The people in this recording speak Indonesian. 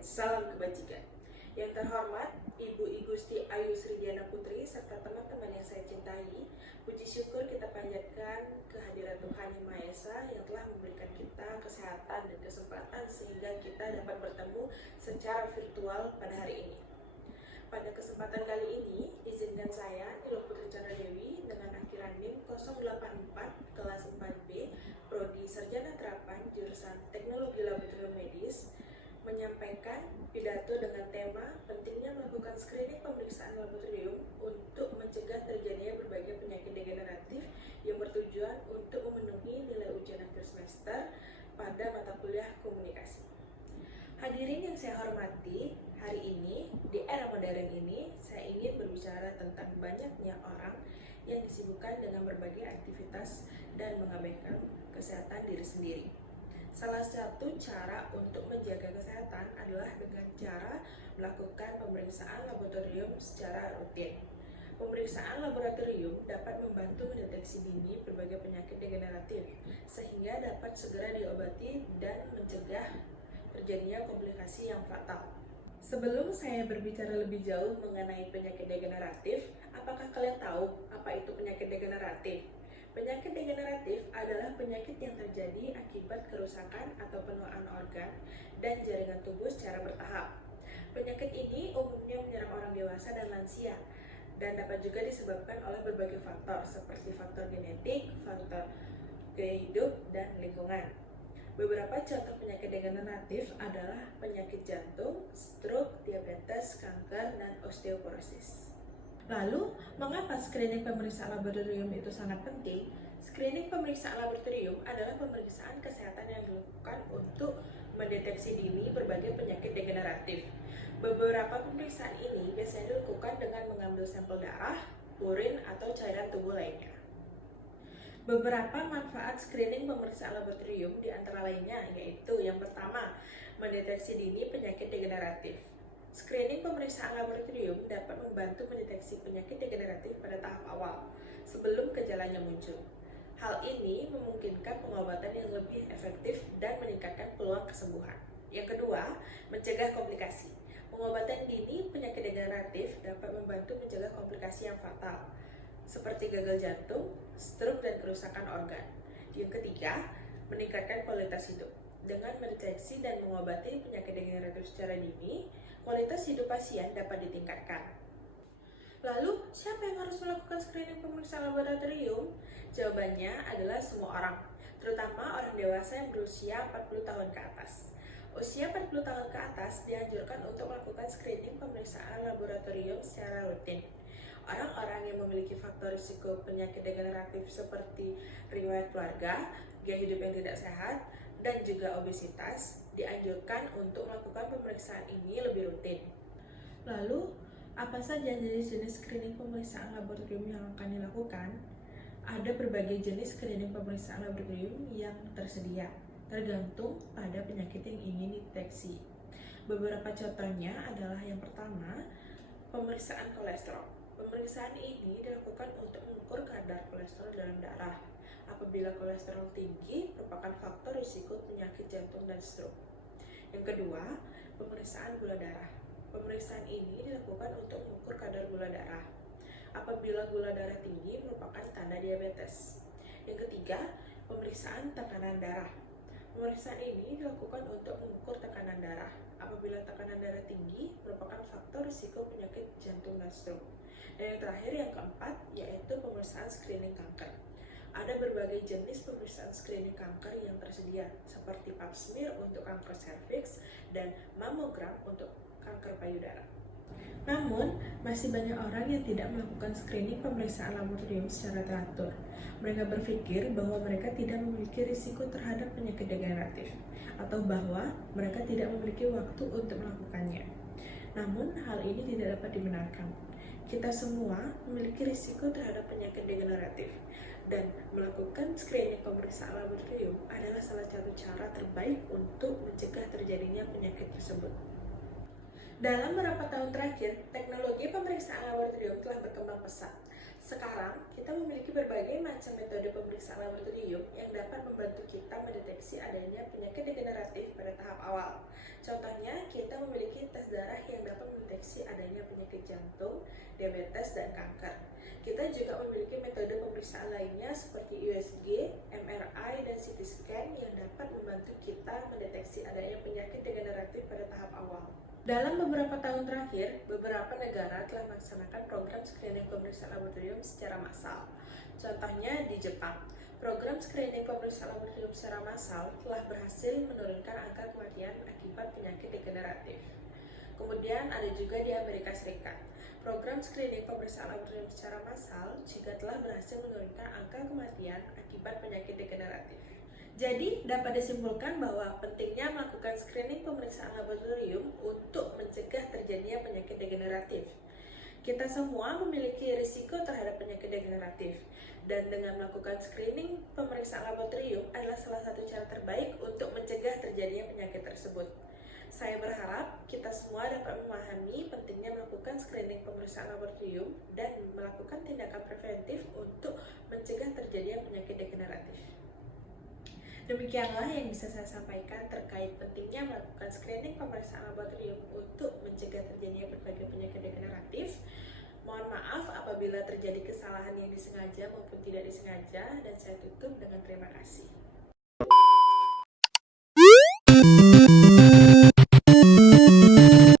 salam kebajikan. Yang terhormat, Ibu Igusti Ayu Sridiana Putri serta teman-teman yang saya cintai, puji syukur kita panjatkan kehadiran Tuhan Yang Maha Esa yang telah memberikan kita kesehatan dan kesempatan sehingga kita dapat bertemu secara virtual pada hari ini. Pada kesempatan kali ini, izinkan saya, Nilo Putri Chandra Dewi, dengan akhiran NIM 084 kelas 4B, Prodi Sarjana Terapan jurusan Teknologi Laboratorium Medis, menyampaikan pidato dengan tema pentingnya melakukan screening pemeriksaan laboratorium untuk mencegah terjadinya berbagai penyakit degeneratif yang bertujuan untuk memenuhi nilai ujian akhir semester pada mata kuliah komunikasi. Hadirin yang saya hormati, hari ini, di era modern ini, saya ingin berbicara tentang banyaknya orang yang disibukkan dengan berbagai aktivitas dan mengabaikan kesehatan diri sendiri. Salah satu cara untuk menjaga kesehatan adalah dengan cara melakukan pemeriksaan laboratorium secara rutin. Pemeriksaan laboratorium dapat membantu mendeteksi dini berbagai penyakit degeneratif, sehingga dapat segera diobati dan mencegah terjadinya komplikasi yang fatal. Sebelum saya berbicara lebih jauh mengenai penyakit degeneratif, apakah kalian tahu apa itu penyakit degeneratif? Penyakit degeneratif adalah penyakit yang terjadi akibat kerusakan atau penuaan organ dan jaringan tubuh secara bertahap. Penyakit ini umumnya menyerang orang dewasa dan lansia dan dapat juga disebabkan oleh berbagai faktor seperti faktor genetik, faktor gaya hidup, dan lingkungan. Beberapa contoh penyakit degeneratif adalah penyakit jantung, stroke, diabetes, kanker, dan osteoporosis. Lalu, mengapa screening pemeriksaan laboratorium itu sangat penting? Screening pemeriksaan laboratorium adalah pemeriksaan kesehatan yang dilakukan untuk mendeteksi dini berbagai penyakit degeneratif. Beberapa pemeriksaan ini biasanya dilakukan dengan mengambil sampel darah, urin, atau cairan tubuh lainnya. Beberapa manfaat screening pemeriksaan laboratorium di antara lainnya yaitu yang pertama, mendeteksi dini penyakit degeneratif. Screening pemeriksaan laboratorium dapat membantu mendeteksi penyakit degeneratif pada tahap awal sebelum gejalanya muncul. Hal ini memungkinkan pengobatan yang lebih efektif dan meningkatkan peluang kesembuhan. Yang kedua, mencegah komplikasi. Pengobatan dini penyakit degeneratif dapat membantu mencegah komplikasi yang fatal seperti gagal jantung, stroke, dan kerusakan organ. Yang ketiga, meningkatkan kualitas hidup. Dengan mendeteksi dan mengobati penyakit degeneratif secara dini, kualitas hidup pasien dapat ditingkatkan. Lalu, siapa yang harus melakukan screening pemeriksaan laboratorium? Jawabannya adalah semua orang, terutama orang dewasa yang berusia 40 tahun ke atas. Usia 40 tahun ke atas dianjurkan untuk melakukan screening pemeriksaan laboratorium secara rutin. Orang-orang yang memiliki faktor risiko penyakit degeneratif seperti riwayat keluarga, gaya hidup yang tidak sehat, dan juga obesitas dianjurkan untuk melakukan pemeriksaan ini lebih rutin. Lalu, apa saja jenis-jenis screening pemeriksaan laboratorium yang akan dilakukan? Ada berbagai jenis screening pemeriksaan laboratorium yang tersedia, tergantung pada penyakit yang ingin dideteksi. Beberapa contohnya adalah yang pertama, pemeriksaan kolesterol. Pemeriksaan ini dilakukan untuk mengukur kadar kolesterol dalam darah. Apabila kolesterol tinggi, merupakan faktor risiko penyakit jantung dan stroke. Yang kedua, pemeriksaan gula darah. Pemeriksaan ini dilakukan untuk mengukur kadar gula darah. Apabila gula darah tinggi, merupakan tanda diabetes. Yang ketiga, pemeriksaan tekanan darah. Pemeriksaan ini dilakukan untuk mengukur tekanan darah. Apabila tekanan darah tinggi, merupakan faktor risiko penyakit jantung dan stroke. Dan yang terakhir, yang keempat, yaitu pemeriksaan screening kanker. Ada berbagai jenis pemeriksaan screening kanker yang tersedia, seperti pap smear untuk kanker serviks dan mamogram untuk kanker payudara. Namun, masih banyak orang yang tidak melakukan screening pemeriksaan laboratorium secara teratur. Mereka berpikir bahwa mereka tidak memiliki risiko terhadap penyakit degeneratif, atau bahwa mereka tidak memiliki waktu untuk melakukannya. Namun, hal ini tidak dapat dibenarkan. Kita semua memiliki risiko terhadap penyakit degeneratif, dan melakukan screening pemeriksaan laboratorium adalah salah satu cara terbaik untuk mencegah terjadinya penyakit tersebut. Dalam beberapa tahun terakhir, teknologi pemeriksaan laboratorium telah berkembang pesat. Sekarang, kita memiliki berbagai macam metode pemeriksaan laboratorium yang membantu kita mendeteksi adanya penyakit degeneratif pada tahap awal. Contohnya, kita kita memiliki tes darah yang dapat mendeteksi adanya penyakit jantung, diabetes, dan kanker. Kita juga memiliki metode pemeriksaan lainnya seperti USG, MRI, dan CT scan yang dapat membantu kita mendeteksi adanya penyakit degeneratif pada tahap awal. Dalam beberapa tahun terakhir, beberapa negara telah melaksanakan program screening pemeriksaan laboratorium secara massal. Contohnya di Jepang, program screening pemeriksaan laboratorium secara massal telah berhasil menurunkan angka kematian akibat penyakit degeneratif. Kemudian ada juga di Amerika Serikat. Program screening pemeriksaan laboratorium secara massal juga telah berhasil menurunkan angka kematian akibat penyakit degeneratif. Jadi, dapat disimpulkan bahwa pentingnya melakukan screening pemeriksaan laboratorium untuk mencegah terjadinya penyakit degeneratif. Kita semua memiliki risiko terhadap penyakit degeneratif, dan dengan melakukan screening pemeriksaan laboratorium adalah salah satu cara terbaik untuk mencegah terjadinya penyakit tersebut. Saya berharap kita semua dapat memahami pentingnya melakukan screening pemeriksaan laboratorium dan melakukan tindakan preventif untuk mencegah terjadinya penyakit degeneratif. Demikianlah yang bisa saya sampaikan terkait pentingnya melakukan screening pemeriksaan laboratorium untuk mencegah terjadinya berbagai penyakit degeneratif. Mohon maaf apabila terjadi kesalahan yang disengaja maupun tidak disengaja, dan saya tutup dengan terima kasih.